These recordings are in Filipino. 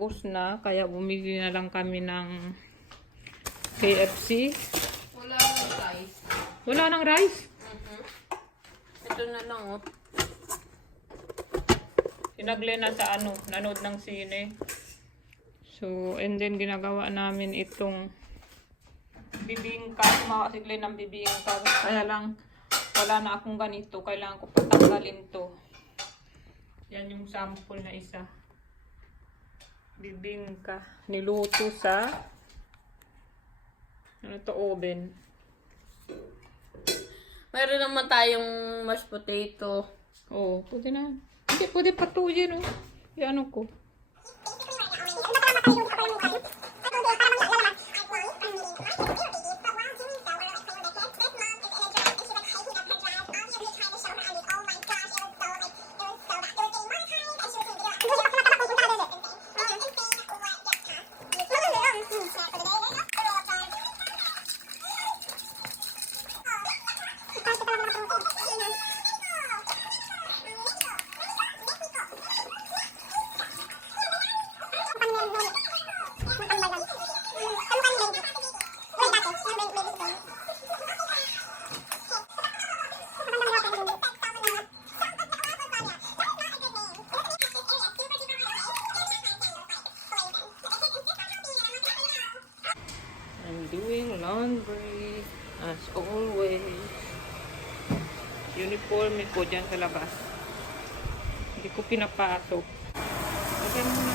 ubos na. Kaya bumili na lang kami ng KFC. Wala nang rice. Wala nang rice? Ito na lang, oh. Sinagle na sa ano, nanood ng sine. So, and then ginagawa namin itong bibingka. Makasigle ng bibingka. Kaya lang, wala na akong ganito. Kailangan ko patanggalin to. Yan yung sample na isa. Bibingka. Niluto sa ano to, oven. Meron naman tayong mashed potato. Oh, pwede na. Hindi, pwede patuyin, oh. Yung ano ko. I'm doing laundry as always. Uniform ko dyan sa labas. Hindi ko pinapasok. Lagyan mo na.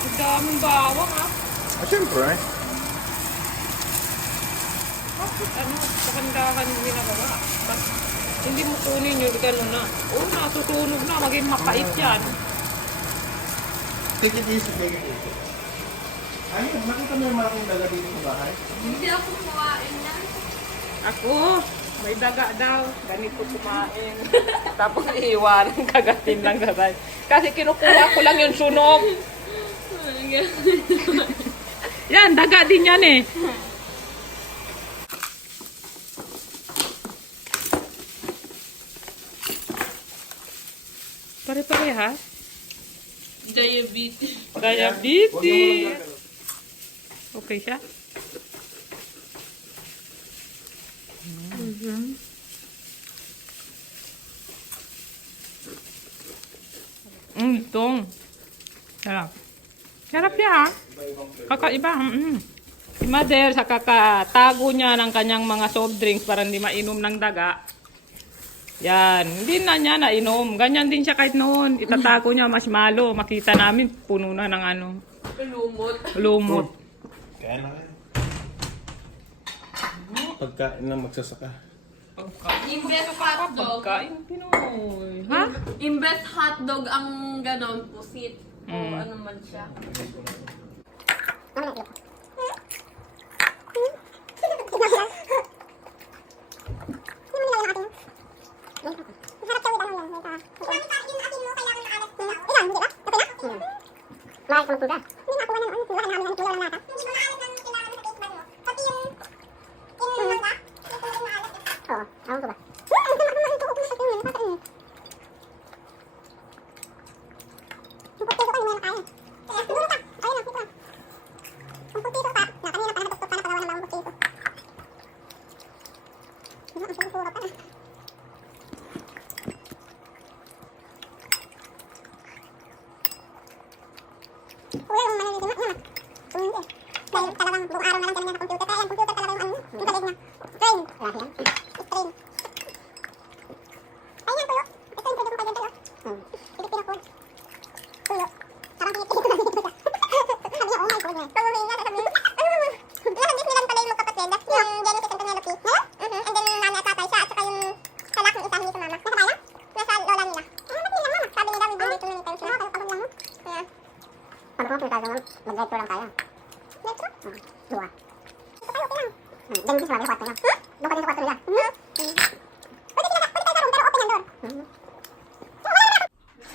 Ang daming bawang, ah. Ah, siyempre. Bakit ano, kakandakan yung ginagawa? Hindi mo kunin yung gano'n na. Oo, natutunog na. Maging mapait yan. Take it easy, take it easy. Ano, nakita mo yung malaking daga dito sa bahay? Hindi ako kumain yan. Ako, may daga daw. Ganito kumain. Tapos iiwanan, kagatin lang sa tayo. Kasi kinukuha ko lang yung sunog. Yan, daga din yan eh. Pare-parehas. Diabetes. Diabetes. Okay siya? Itong. Sarap. Sarap siya, ha? Kakaiba. Si Mother, sa kakatago niya ng kanyang mga soft drinks para hindi mainom ng daga. Yan. Hindi na niya nainom. Ganyan din siya kahit noon. Itatago niya marshmallow. Makita namin, puno na ng ano. Lumot. Lumot. Kaya na kayo. Pagkain lang magsasaka. Imbes hotdog. Pagkain Pinoy. Ha? Imbes hotdog ang ganon, pusit. O Mm. ano man siya. Mahal kang tuga. Hindi na ako na ano, tuwa na namin ang tuwa na nata. Hindi mo maalat ng kailangan sa tikman mo. Pati yung mangga, yung maalat. Oo, ako ba? Ang sama ko ito, ako na sa tingin, kakain. Yung potato ka, yung kaya. Kaya, siguro ka. Ayun lang, ito lang. Yung potato ka, na kanina pa natutok pa na palawan ng mga potato. Ang siguro pa na. Uy, yung manilimat niya. Hindi. Dahil talagang buong araw na lang kami na computer. Kaya yung computer talaga yung ano, yung galing na. Train. Wala yan. Train. Ay, yan, tuyo. Ito yung pwede kong pag-enter. Pilipino food. Tuyo. Parang pinipili ko na dito siya. Sabi niya, oh my God. Sabi niya, sabi niya. Lahat din nila pala yung magkapatid. Yung Genesis and Penelope. And then, nana at tatay siya. At saka yung kalak ng isa, hindi sumama. Nasa bayan? Nasa lola nila. Ba't nila mama? Sabi nila, we've been waiting many times na. Pagod lang mo. Kaya, sabi ko, pinagagawa, mag-lecture lang tayo. Lecture? Dua. Ito tayo, okay lang. Then, hindi sumali sa kwarto niya. Doon ka din sa kwarto nila. Pwede tayo karoon, pero open yan doon.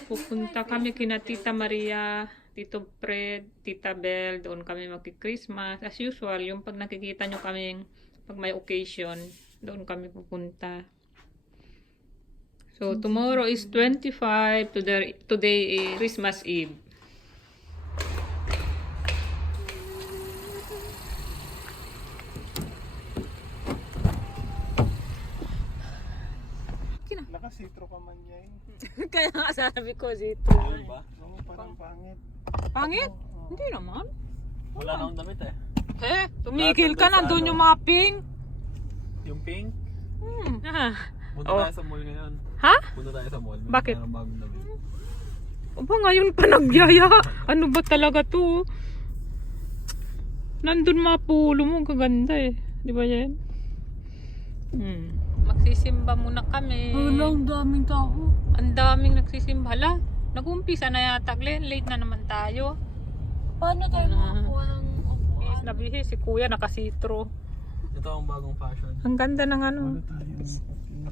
Pupunta kami kina Tita Maria, Tito Fred, Tita Bel. Doon kami magki-Christmas. As usual, yung pag nakikita nyo kami pag may occasion, doon kami pupunta. So, tomorrow is 25. Today is Christmas Eve. Naka-sitro ka man yan. Kaya nga sabi ko dito. Ayun ba? Oo, parang pangit. Pangit? Hindi naman. Wala na akong damit eh. Tumigil ka na doon yung mga pink. Yung pink? Punta Oh. tayo sa mall ngayon. Ha? Punta tayo sa mall. May Bakit? tayong bagong damit. Aba, ngayon pa nagyaya. Ano ba talaga to? Nandun mga pulo mo, ang kaganda eh. Di ba yan? Magsisimba muna kami. ang daming tao. Ang daming nagsisimba. Hala, nag-umpisa na yata, Glenn. Late na naman tayo. Paano tayo makakuha ng Bihis na bihis. Si kuya nakasitro. Ito ang bagong fashion. Ang ganda ng ano.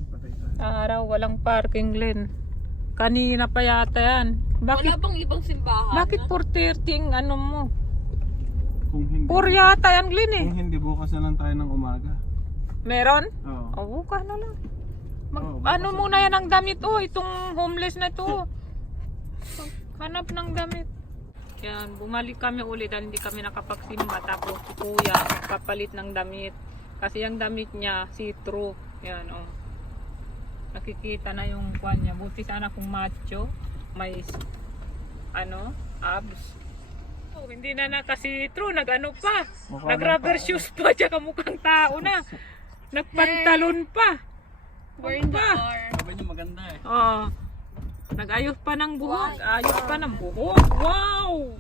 Patay tayo. Araw, walang parking, Glenn. Kanina pa yata yan. Wala Bakit, bang ibang simbahan? bakit 4:30 ang ano mo? Kung hindi, 4 yata yan, Glenn eh. kung hindi bukas na lang tayo ng umaga. Meron? Oo. Oo, ka na lang. Oo, Ano bukas muna yan ang damit, oh, itong homeless na to. Hanap ng damit. Yan, bumalik kami ulit dahil hindi kami nakapagsimba. Tapos si kuya, kapalit ng damit. Kasi yung damit niya, see-through. Yan, oh. Nakikita na yung kwan niya. Buti sana kung macho, may, ano, abs. Oh, hindi na nakasi-through, nag-ano pa. Mukha Nag-rubber ng tao. shoes pa, tsaka mukhang tao na. Nagpantalon pa. We're in the Pa. car. Sabi niyo maganda eh. Oh. Nag-ayos pa ng buhok. Ayos pa ng buhok. Wow!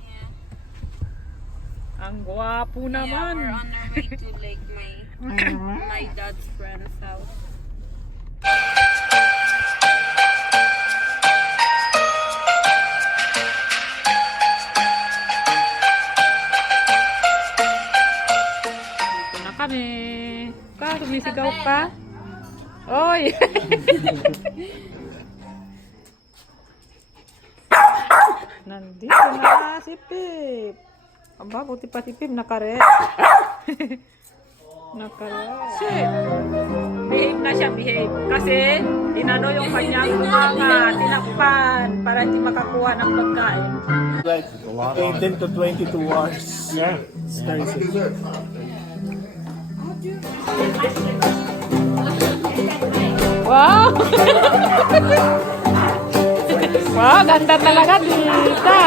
Ang gwapo Yeah, naman. we're on our way to like my dad's friend's house. Ito na kami. Ka, sumisigaw pa. Oy! Nandito na si Pip. Aba, buti pa si Pip nakare. Nakare. Shit! Behave na siya, behave. Kasi, inano yung kanyang mga tinakpan para hindi makakuha ng pagkain. Like 18 to 22 hours. Yeah. Wow! Wow, ganda talaga dita.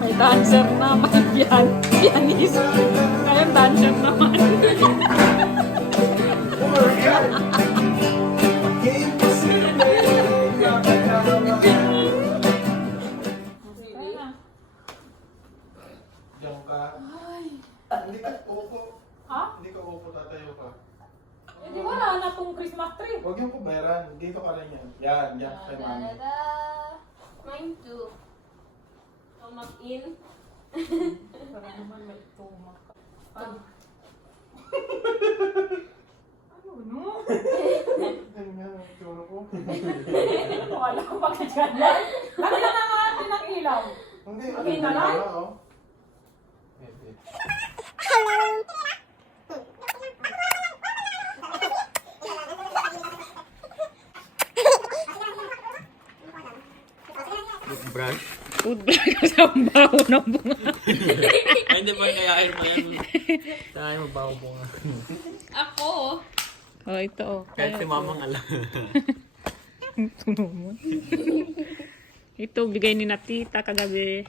May dancer naman yan. Pianist. Ngayon dancer naman. Diyan ka. Hindi ka upo. Ha? Hindi ka upo, tatayo ka. Eh, di wala na tong Christmas tree. Huwag yung kuberan. Dito ka lang yan. Yan, yan. Kay mami. Mine too. Stomach in. Para naman may tumak. Ano no? Ganyan nga, ang tsura ko. Wala ko bakit ganyan. Bakit na nga natin ng ilaw? Hindi, Okay na lang? oh. Brush? Toothbrush sa baho ng bunga. Ay, hindi ba kayain mo yan? Tayo mabaho po nga. Ako. Oh, ito oh. Kahit si mamang alam. Tunog mo. Ito, bigay ni Natita kagabi.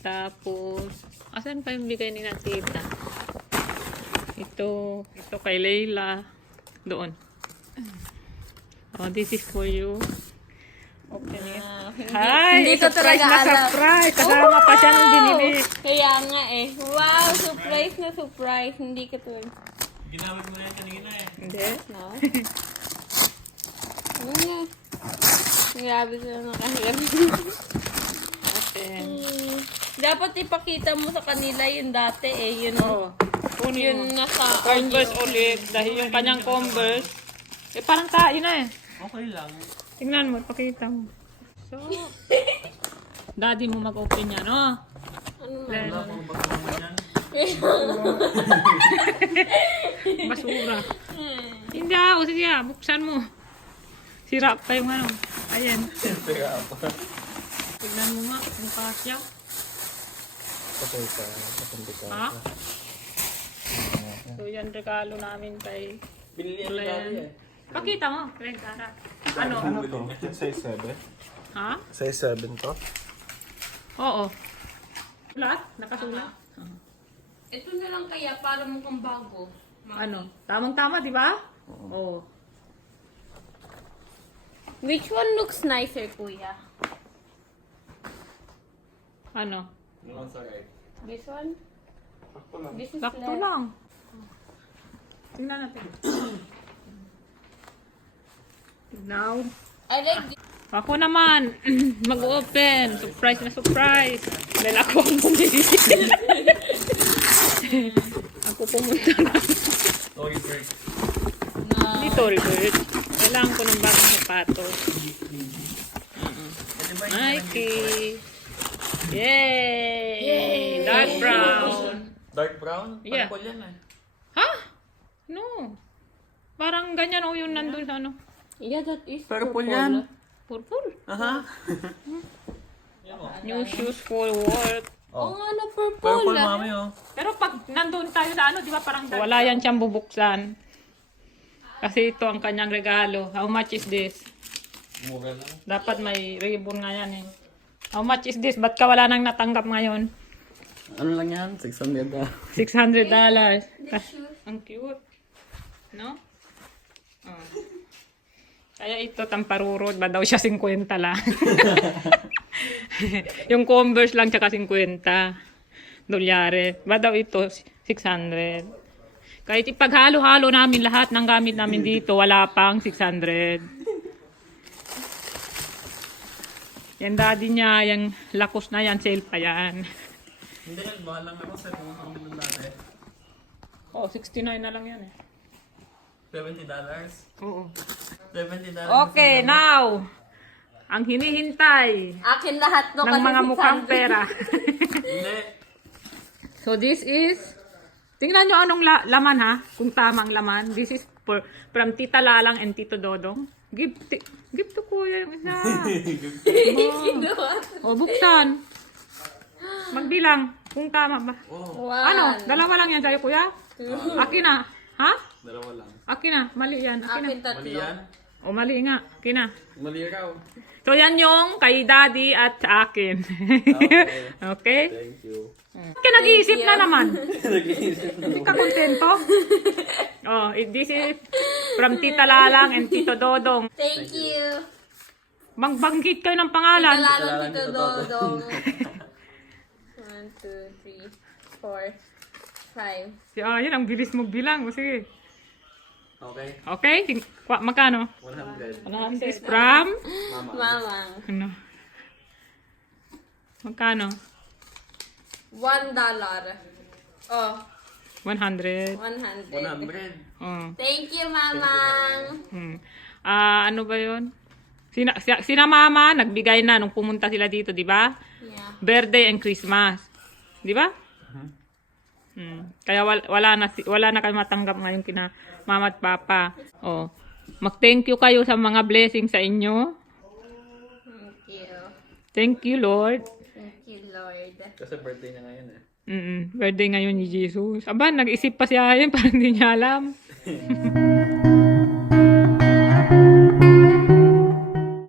Tapos, asan pa yung bigay ni Natita? Ito kay Leila. Doon. Oh, this is for you. Open it. Hi! Hindi ko surprise talaga na alam. surprise! Kasama pa siya nung binili. Kaya nga eh. Wow, surprise na surprise. Hindi ko to. Ginamit mo na yan kanina eh. Hindi. No? Ano nga? Grabe sila nakahirap. Open. Dapat ipakita mo sa kanila yung dati eh. Yun, Oh. Kunin mo. yun nasa Converse ulit. Dahil yung kanyang Converse. Eh, parang tain na eh. Okay lang. Tingnan mo, pakita mo. So, daddy mo mag-open yan, oh. Wala pang bago mo yan. Basura. Hindi ah, o sige ah, buksan mo. Sira pa yung ano. Ayan. Pera pa. Tignan mo nga kung kasya. Patay ka. Patay ka. Ha? So yan regalo namin kay... Binili ang Wala regalo yan. eh. Pakita mo, Fred, Tara. Ano? Ano to? Size 7? Ha? Size 7 to? Oo. Sulat? Nakasulat? Ito na lang kaya para mukhang bago. Ano? Tamang-tama, di ba? Oo. Which one looks nicer, kuya? Ano? Yung sa right. This one? This is Sakto left. lang. Tingnan natin. Now, I like this. ako naman, mag-open. Surprise na surprise. Dahil ako ang bumili. Ako pumunta na. Oh, you break. Dito, Albert. Kailangan ko ng bagong sapatos. Nike. Yay! Dark brown. Dark brown? Yeah. Purple yan eh. Ha? No. Parang ganyan o yung nandun sa ano. Yeah, that is Purple yan. Purple. Aha. New shoes for work. Oo nga na, purple. Purple mami oh. Pero pag nandun tayo sa ano, di ba parang wala yan siyang bubuksan. Kasi ito ang kanyang regalo. How much is this? Mura lang. Dapat may ribbon nga yan eh. How much is this? Ba't ka wala nang natanggap ngayon? Ano lang yan? 600 ah. $600. Ang cute. No? Oh. Kaya ito, tamparurod. Ba daw siya 50 lang? Yung Converse lang tsaka 50 dolyare. Ba daw ito 600. Kahit ipaghalo-halo namin lahat ng gamit namin dito, wala pang 600. Yan daddy niya, yung lakos na yan, sale pa yan. Hindi, nagbahan lang ako sa pumunta kami ng dati. Oh, 69 na lang yan eh. $70. Oo. $70. Okay, now, ang hinihintay Akin lahat no, ng kasi mga mukhang 600. pera. Hindi. So this is, tingnan nyo anong laman ha, kung tamang laman. This is from Tita Lalang and Tito Dodong. Give to kuya yung isa. O, buksan. Magbilang, kung tama ba. One. Ano, dalawa lang yan sa'yo kuya? Akin na. Ha? Dalawa lang. Akin na, mali yan. Akin na. Akin tatlo. Mali yan? O, mali nga. Akin na. Mali raw. So yan yung kay daddy at sa akin. Okay. Okay? Thank you. Kaya nag-iisip na naman. Nag-iisip na Hindi ka kontento? Oh, this is from Tita Lalang and Tito Dodong. Thank you. Banggit kayo ng pangalan. Talalong Tito Dodong. 1, 2, 3, 4, 5. Si yun, ang bilis mo bilang. O, sige. Okay. Okay? Magkano? 100. 100 is from? Mamang. Ano? Magkano? $1. Oh, 100. 100. 100. Oh. Thank you, Mamang. Ano ba yun? Sina mama, nagbigay na nung pumunta sila dito, di ba? Yeah. Birthday and Christmas. Di ba? Kaya wala na kayo matanggap ngayon kina mama at papa. Oh. Mag-thank you kayo sa mga blessings sa inyo. Thank you. Thank you, Lord. Thank you, Lord. Kasi birthday niya ngayon eh. Birthday ngayon ni Jesus. Aba, nag-isip pa siya yan, parang hindi niya alam.